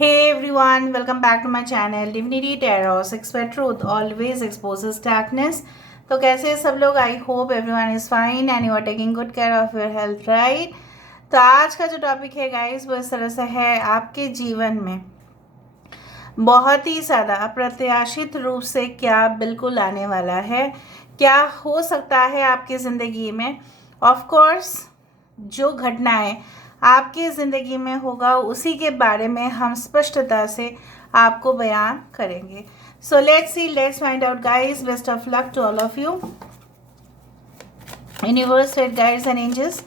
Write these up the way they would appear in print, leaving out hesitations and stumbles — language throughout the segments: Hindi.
Hey everyone, welcome back to my channel Divinity Tarot. Expert Truth always exposes darkness. तो कैसे हैं सब लोग? I hope everyone is fine and you are taking good care of your health, right? तो आज का जो टॉपिक है गाइस वो इस तरह से है, आपके जीवन में बहुत ही ज़्यादा अप्रत्याशित रूप से क्या बिल्कुल आने वाला है, क्या हो सकता है आपकी ज़िंदगी में। ऑफ कोर्स जो घटनाएं आपकी ज़िंदगी में होगा उसी के बारे में हम स्पष्टता से आपको बयान करेंगे। So let's see, let's find out guys. Best of luck to all of you. Universe, spirit guides and angels,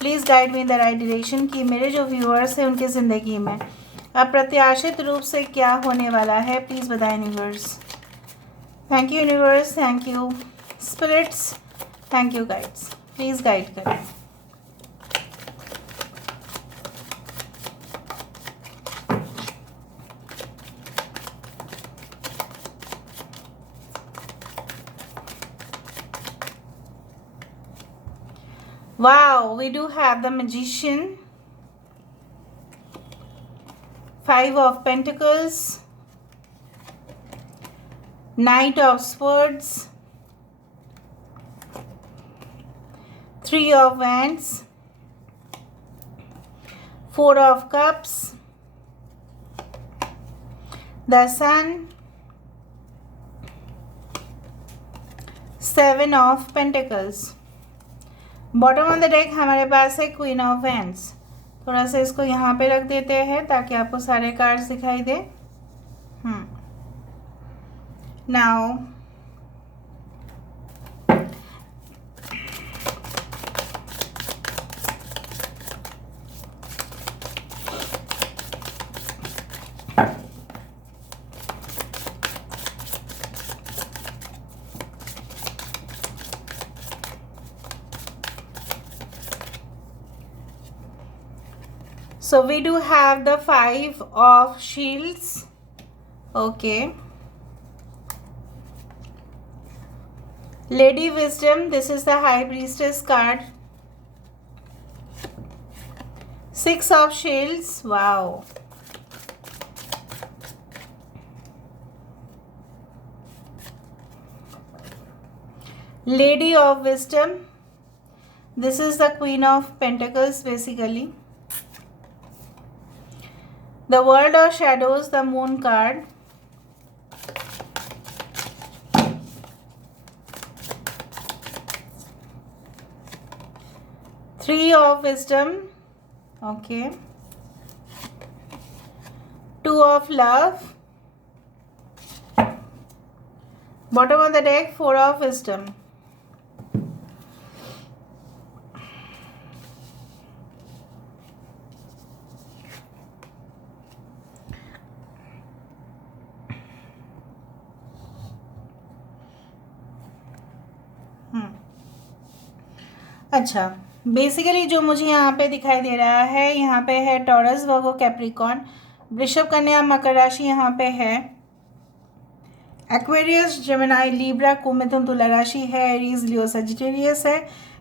please guide me in the right direction कि मेरे जो व्यूअर्स हैं उनकी ज़िंदगी में अप्रत्याशित रूप से क्या होने वाला है। प्लीज़ बताएं universe. Thank you universe, thank you spirits, thank you guides, please guide करें। Wow, we do have the Magician, Five of Pentacles, Knight of Swords, Three of Wands, Four of Cups, the Sun, Seven of Pentacles। Bottom on the deck हमारे पास है क्वीन ऑफ वैंड्स। थोड़ा सा इसको यहाँ पे रख देते हैं ताकि आपको सारे कार्ड्स दिखाई दे। Now so we do have the Five of Shields. Okay, Lady Wisdom, this is the High Priestess card. Six of Shields, wow. Lady of Wisdom, this is the Queen of Pentacles basically. The World of Shadows, the Moon card. Three of Wisdom. Okay. Two of Love. Bottom of the deck, Four of Wisdom. अच्छा, बेसिकली जो मुझे यहाँ पे दिखाई दे रहा है, यहाँ पे है टॉरस, वर्गो, कैप्रिकॉर्न, वृषभ, कन्या, मकर राशि यहाँ पे है, एक्वेरियस, जेमिनी, लीब्रा, कुंभ, मिथुन, तुला राशि है, एरीज, लियो, सजिटेरियस है,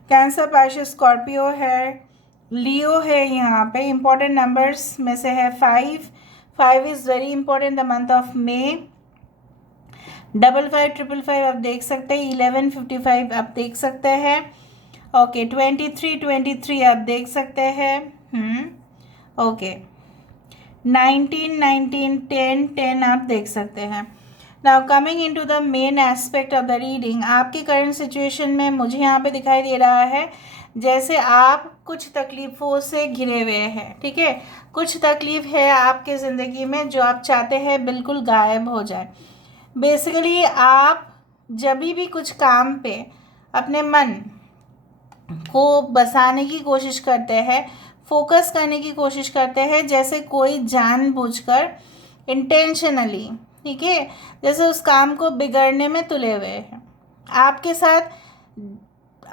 कैंसर, पाइसेस, स्कॉर्पियो है, लियो है। यहाँ पे इंपॉर्टेंट नंबर्स में से है 5 is very important the month of May. 5555 आप देख सकते हैं, 1155 आप देख सकते हैं, ओके 23 आप देख सकते हैं, ओके 19 10 आप देख सकते हैं। Now coming into the main aspect of the reading, आपकी करंट सिचुएशन में मुझे यहाँ पे दिखाई दे रहा है जैसे आप कुछ तकलीफ़ों से घिरे हुए हैं, ठीक है। कुछ तकलीफ़ है आपके ज़िंदगी में जो आप चाहते हैं बिल्कुल गायब हो जाए। बेसिकली आप जब भी कुछ काम पे अपने मन को बसाने की कोशिश करते हैं, फोकस करने की कोशिश करते हैं, जैसे कोई जानबूझकर इंटेंशनली, ठीक है, जैसे उस काम को बिगड़ने में तुले हुए हैं, आपके साथ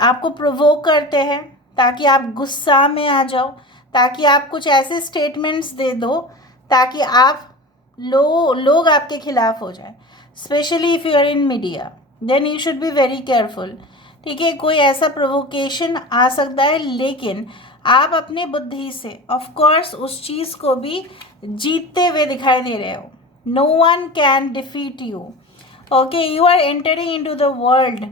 आपको प्रोवोक करते हैं ताकि आप गुस्सा में आ जाओ, ताकि आप कुछ ऐसे स्टेटमेंट्स दे दो ताकि आप लोग आपके खिलाफ हो जाए। Specially if you are in media then you should be very careful, ठीक है। कोई ऐसा प्रोवोकेशन आ सकता है, लेकिन आप अपनी बुद्धि से ऑफ कोर्स उस चीज़ को भी जीतते हुए दिखाई दे रहे हो। No one can defeat you. Okay, you are entering into the world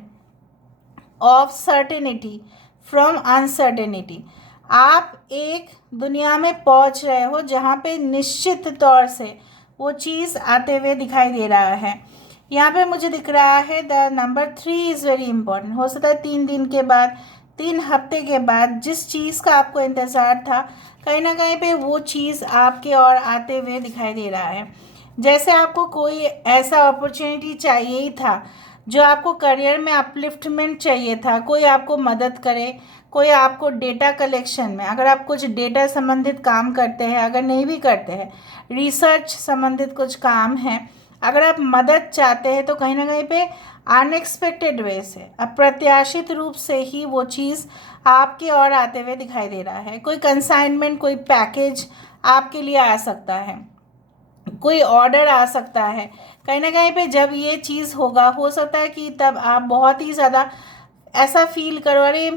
of certainty from uncertainty. आप एक दुनिया में पहुंच रहे हो जहाँ पे निश्चित तौर से वो चीज़ आते हुए दिखाई दे रहा है। यहाँ पे मुझे दिख रहा है the number 3 is very important. हो सकता है 3 दिन के बाद, 3 हफ्ते के बाद जिस चीज़ का आपको इंतज़ार था, कहीं ना कहीं पे वो चीज़ आपके और आते हुए दिखाई दे रहा है। जैसे आपको कोई ऐसा अपॉर्चुनिटी चाहिए ही था, जो आपको करियर में अपलिफ्टमेंट चाहिए था, कोई आपको मदद करे, कोई आपको डेटा कलेक्शन में, अगर आप कुछ डेटा संबंधित काम करते हैं, अगर नहीं भी करते हैं, रिसर्च संबंधित कुछ काम है, अगर आप मदद चाहते हैं, तो कहीं ना कहीं पे अनएक्सपेक्टेड वे से, अप्रत्याशित रूप से ही वो चीज़ आपके और आते हुए दिखाई दे रहा है। कोई कंसाइनमेंट, कोई पैकेज आपके लिए आ सकता है, कोई ऑर्डर आ सकता है। कहीं ना कहीं पे जब ये चीज़ होगा, हो सकता है कि तब आप बहुत ही ज़्यादा ऐसा फील करो, अरे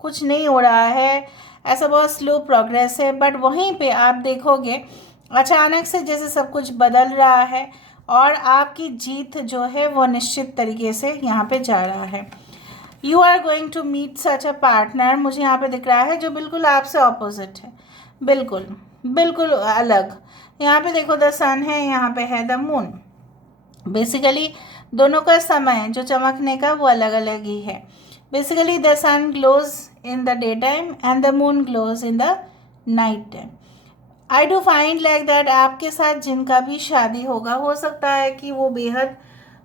कुछ नहीं हो रहा है, ऐसा बहुत स्लो प्रोग्रेस है। बट वहीं पे आप देखोगे अचानक से जैसे सब कुछ बदल रहा है और आपकी जीत जो है वो निश्चित तरीके से यहाँ पे जा रहा है। You are going to meet such a partner, मुझे यहाँ पे दिख रहा है, जो बिल्कुल आपसे ऑपोजिट है, बिल्कुल बिल्कुल अलग। यहाँ पे देखो द सन है, यहाँ पे है द मून। बेसिकली दोनों का समय जो चमकने का वो अलग अलग ही है। Basically the sun glows in the day time and the moon glows in the night time. I do find like that आपके साथ जिनका भी शादी होगा, हो सकता है कि वो बेहद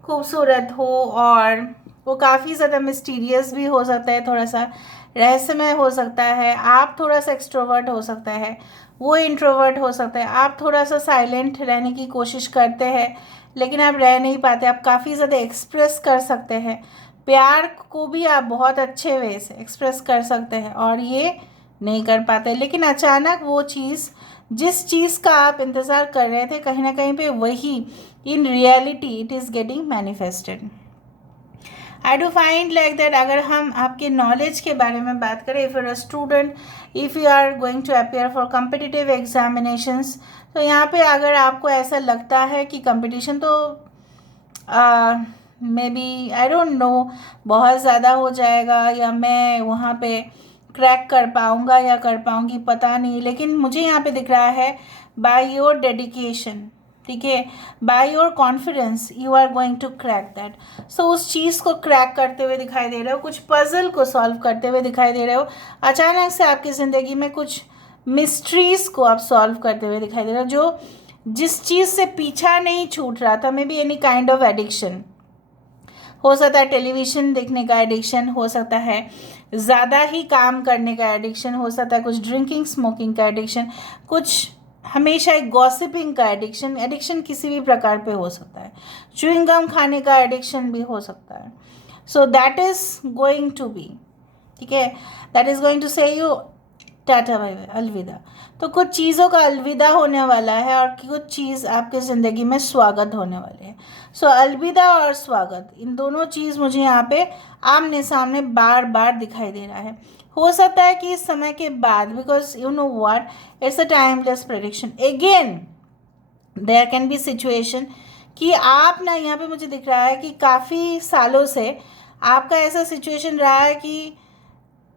खूबसूरत हो और वो काफ़ी ज़्यादा मिस्टीरियस भी हो सकता है, थोड़ा सा रहस्यमय हो सकता है। आप थोड़ा सा एक्सट्रोवर्ट हो सकता है, वो इंट्रोवर्ट हो सकता है। आप थोड़ा सा साइलेंट रहने की कोशिश करते हैं लेकिन आप रह नहीं पाते, आप काफ़ी ज़्यादा एक्सप्रेस कर सकते हैं। प्यार को भी आप बहुत अच्छे वे से एक्सप्रेस कर सकते हैं और ये नहीं कर पाते। लेकिन अचानक वो चीज़, जिस चीज़ का आप इंतज़ार कर रहे थे, कहीं ना कहीं पे वही in reality it is getting manifested. I do find like that अगर हम आपके नॉलेज के बारे में बात करें, if you are a student, if you are going to appear for competitive examinations, तो यहाँ पे अगर आपको ऐसा लगता है कि कंपटीशन तो maybe I don't know बहुत ज़्यादा हो जाएगा, या मैं वहाँ पे क्रैक कर पाऊँगा या कर पाऊँगी पता नहीं, लेकिन मुझे यहाँ पे दिख रहा है बाय योर डेडिकेशन, ठीक है, by your confidence you are going to crack that. So उस चीज़ को क्रैक करते हुए दिखाई दे रहे हो, कुछ पजल को सॉल्व करते हुए दिखाई दे रहे हो। अचानक से आपकी ज़िंदगी में कुछ मिस्ट्रीज़ को आप सॉल्व करते हुए दिखाई दे रहे हो, जो जिस चीज़ से पीछा नहीं छूट रहा था। May be any kind of addiction हो सकता है, टेलीविज़न देखने का एडिक्शन हो सकता है, ज़्यादा ही काम करने का एडिक्शन हो सकता है, कुछ ड्रिंकिंग स्मोकिंग का एडिक्शन, कुछ हमेशा एक गॉसिपिंग का एडिक्शन, एडिक्शन किसी भी प्रकार पे हो सकता है, च्युइंग गम खाने का एडिक्शन भी हो सकता है। So that is going to be, ठीक है, that is going to say you ta-ta bye bye, अलविदा। तो कुछ चीज़ों का अलविदा होने वाला है और कुछ चीज़ आपके ज़िंदगी में स्वागत होने वाले हैं। सो अलविदा और स्वागत, इन दोनों चीज़ मुझे यहाँ पे आमने सामने बार बार दिखाई दे रहा है। हो सकता है कि इस समय के बाद, because you know what, it's a timeless prediction, again there can be situation कि आप ना, यहाँ पे मुझे दिख रहा है कि काफ़ी सालों से आपका ऐसा सिचुएशन रहा है कि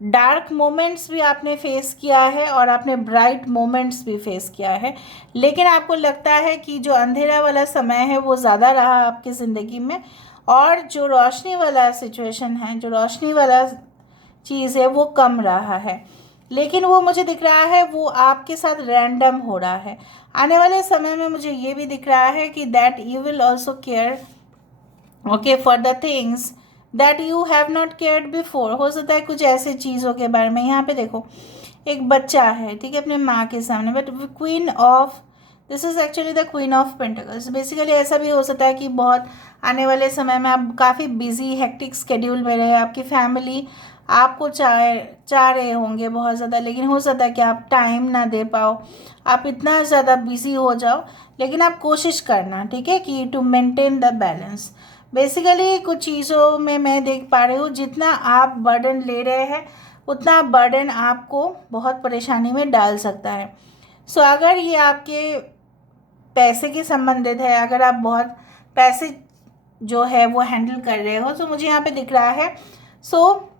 डार्क मोमेंट्स भी आपने फेस किया है और आपने ब्राइट मोमेंट्स भी फेस किया है, लेकिन आपको लगता है कि जो अंधेरा वाला समय है वो ज़्यादा रहा आपकी ज़िंदगी में, और जो रोशनी वाला सिचुएशन है, जो रोशनी वाला चीज़ है वो कम रहा है। लेकिन वो मुझे दिख रहा है वो आपके साथ रैंडम हो रहा है। आने वाले समय में मुझे ये भी दिख रहा है कि that you will also care okay for the things that you have not cared before. हो सकता है कुछ ऐसे चीज़ों के बारे में, यहाँ पे देखो एक बच्चा है, ठीक है, अपने माँ के सामने, but queen of, this is actually the queen of pentacles. Basically ऐसा भी हो सकता है कि बहुत आने वाले समय में आप काफ़ी बिजी हेक्टिक स्केड्यूल में रहे, आपकी फैमिली आपको चाह रहे होंगे बहुत ज़्यादा, लेकिन हो सकता है कि आप टाइम ना दे पाओ, आप इतना ज़्यादा बिजी हो जाओ, लेकिन आप कोशिश करना, ठीक है, कि to maintain the balance. Basically कुछ चीज़ों में मैं देख पा रही हूँ जितना आप बर्डन ले रहे हैं उतना बर्डन आपको बहुत परेशानी में डाल सकता है। सो अगर ये आपके पैसे के संबंधित है, अगर आप बहुत पैसे जो है वो हैंडल कर रहे हो, तो मुझे यहाँ पे दिख रहा है so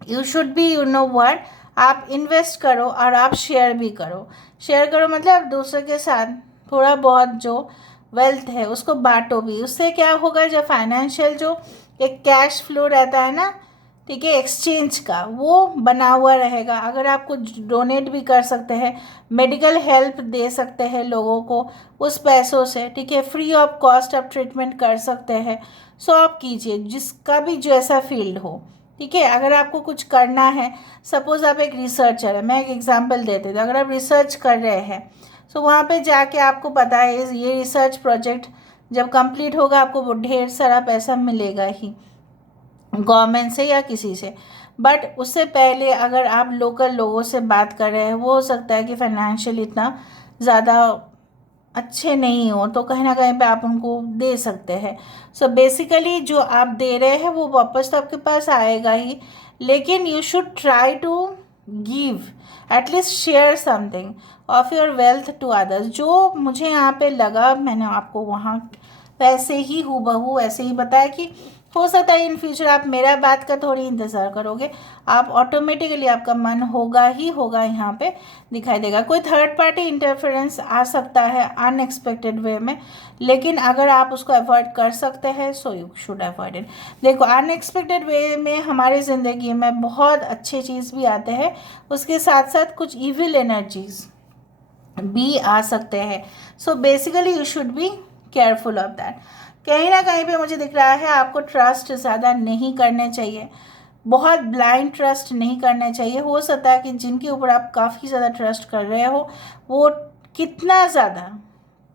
you should B, you know what, आप इन्वेस्ट करो और आप शेयर करो मतलब दूसरे के साथ थोड़ा बहुत जो वेल्थ है उसको बांटो भी। उससे क्या होगा, जब फाइनेंशियल जो एक कैश फ्लो रहता है ना, ठीक है, एक्सचेंज का, वो बना हुआ रहेगा। अगर आप कुछ डोनेट भी कर सकते हैं, मेडिकल हेल्प दे सकते हैं लोगों को उस पैसों से, ठीक है, फ्री ऑफ कॉस्ट आप ट्रीटमेंट कर सकते हैं, सो आप कीजिए, जिसका भी जैसा फील्ड हो, ठीक है। अगर आपको कुछ करना है, सपोज़ आप एक रिसर्चर है, मैं एक एग्जांपल देते थे, अगर आप रिसर्च कर रहे हैं सो वहाँ पे जाके आपको पता है ये रिसर्च प्रोजेक्ट जब कंप्लीट होगा आपको वो ढेर सारा पैसा मिलेगा ही गवर्नमेंट से या किसी से। बट उससे पहले अगर आप लोकल लोगों से बात कर रहे हैं, वो हो सकता है कि फाइनेंशियल इतना ज़्यादा अच्छे नहीं हो, तो कहीं ना कहीं पे आप उनको दे सकते हैं। सो बेसिकली जो आप दे रहे हैं वो वापस तो आपके पास आएगा ही, लेकिन you should try to give, at least share something of your wealth to others. जो मुझे यहाँ पे लगा, मैंने आपको वहाँ वैसे ही हूबहू ऐसे ही बताया कि हो सकता है इन फ्यूचर आप मेरा बात का थोड़ी इंतज़ार करोगे, आप ऑटोमेटिकली आपका मन होगा ही होगा यहाँ पे दिखाई देगा। कोई थर्ड पार्टी इंटरफेरेंस आ सकता है अनएक्सपेक्टेड वे में, लेकिन अगर आप उसको अवॉइड कर सकते हैं so you should avoid it. देखो, अनएक्सपेक्टेड वे में हमारी ज़िंदगी में बहुत अच्छे चीज़ भी आते हैं, उसके साथ साथ कुछ इविल एनर्जीज भी आ सकते हैं। So basically you should be careful of that. कहीं ना कहीं पे मुझे दिख रहा है आपको ट्रस्ट ज़्यादा नहीं करने चाहिए, बहुत ब्लाइंड ट्रस्ट नहीं करने चाहिए। हो सकता है कि जिनके ऊपर आप काफ़ी ज़्यादा ट्रस्ट कर रहे हो वो कितना ज़्यादा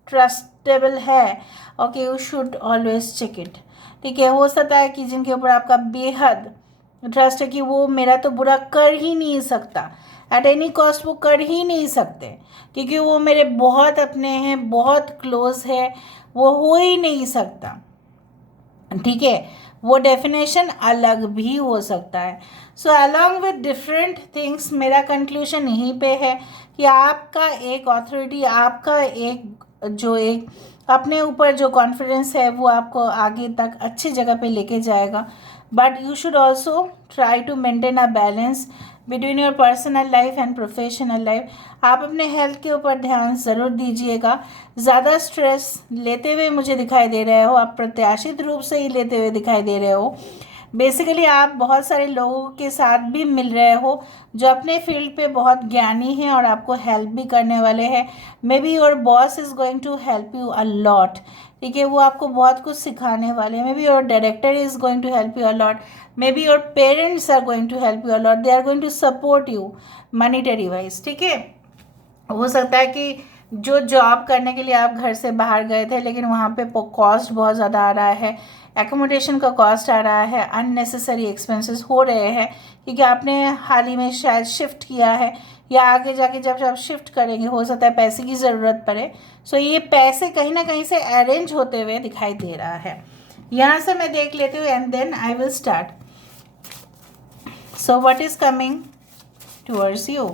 ट्रस्टेबल है, okay, you should always check it, ठीक है। हो सकता है कि जिनके ऊपर आपका बेहद ट्रस्ट है कि वो मेरा तो बुरा कर ही नहीं सकता, एट एनी कॉस्ट वो कर ही नहीं सकते, क्योंकि वो मेरे बहुत अपने हैं, बहुत क्लोज है, वो हो ही नहीं सकता, ठीक है। वो डेफिनेशन अलग भी हो सकता है। So along with different things मेरा कंक्लूजन यहीं पे है कि आपका एक ऑथोरिटी, आपका एक अपने ऊपर जो कॉन्फिडेंस है वो आपको आगे तक अच्छी जगह पे लेके जाएगा। But you should also try to maintain a balance between your personal life and professional life. आप अपने हेल्थ के ऊपर ध्यान ज़रूर दीजिएगा। ज़्यादा स्ट्रेस लेते हुए मुझे दिखाई दे रहे हो, आप प्रत्याशित रूप से ही लेते हुए दिखाई दे रहे हो। बेसिकली आप बहुत सारे लोगों के साथ भी मिल रहे हो जो अपने फील्ड पे बहुत ज्ञानी हैं और आपको हेल्प भी करने वाले हैं। Maybe your boss is going to help you a lot, ठीक है, वो आपको बहुत कुछ सिखाने वाले हैं। Maybe your director is going to help you a lot, maybe your parents are going to help you a lot, they are going to support you monetary wise, ठीक है। हो सकता है कि जो जॉब करने के लिए आप घर से बाहर गए थे लेकिन वहाँ पे कॉस्ट बहुत ज़्यादा आ रहा है, एकोमोडेशन का कॉस्ट आ रहा है, अननेसेसरी एक्सपेंसेस हो रहे हैं क्योंकि आपने हाल ही में शायद शिफ्ट किया है, या आगे जाके जब आप शिफ्ट करेंगे हो सकता है पैसे की ज़रूरत पड़े। सो ये पैसे कहीं ना कहीं से अरेंज होते हुए दिखाई दे रहा है। यहाँ से मैं देख लेती हूँ and then I will start. So what is coming towards you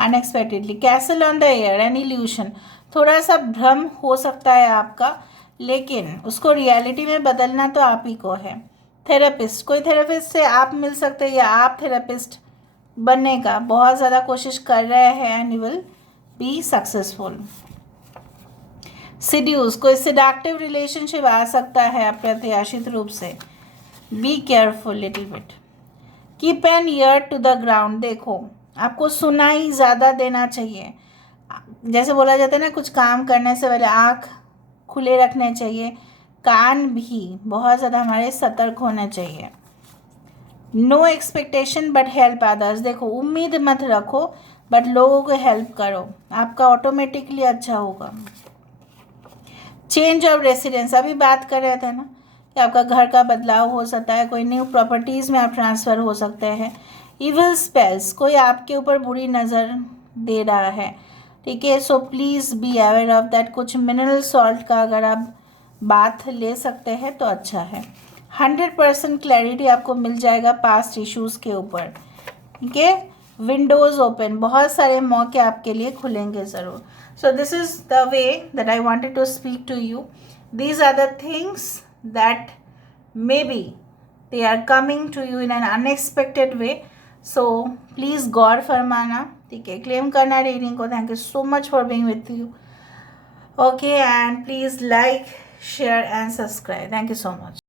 unexpectedly, castle on the air, an illusion, थोड़ा सा भ्रम हो सकता है आपका, लेकिन उसको रियलिटी में बदलना तो आप ही को है। थेरेपिस्ट, कोई थेरेपिस्ट से आप मिल सकते हैं या आप थेरेपिस्ट बनने का बहुत ज़्यादा कोशिश कर रहे हैं and you will be successful. Seduce, कोई सिडक्टिव रिलेशनशिप आ सकता है अप्रत्याशित रूप से, be careful little bit. Keep an ear to the ground, देखो आपको सुनाई ज़्यादा देना चाहिए। जैसे बोला जाता है ना, कुछ काम करने से पहले आँख खुले रखने चाहिए, कान भी बहुत ज़्यादा हमारे सतर्क होने चाहिए। No expectation but help others, देखो उम्मीद मत रखो बट लोगों को हेल्प करो, आपका ऑटोमेटिकली अच्छा होगा। चेंज ऑफ रेसिडेंस, अभी बात कर रहे थे ना कि आपका घर का बदलाव हो सकता है, कोई न्यू प्रॉपर्टीज़ में आप ट्रांसफ़र हो सकते हैं। इविल स्पेल्स, कोई आपके ऊपर बुरी नज़र दे रहा है, ठीक है, so please be aware of that. कुछ मिनरल सॉल्ट का अगर आप बाथ ले सकते हैं तो अच्छा है। 100% क्लैरिटी आपको मिल जाएगा पास्ट इश्यूज़ के ऊपर, ठीक है, विंडोज़ ओपन, बहुत सारे मौके आपके लिए खुलेंगे ज़रूर. So this is the way that I wanted to speak to you. These are the things that may be they are coming to you in an unexpected way. So please गौर फरमाना, ठीक है, क्लेम करना रीडिंग को. Thank you so much for being with you. Okay, and please like, share and subscribe. Thank you so much.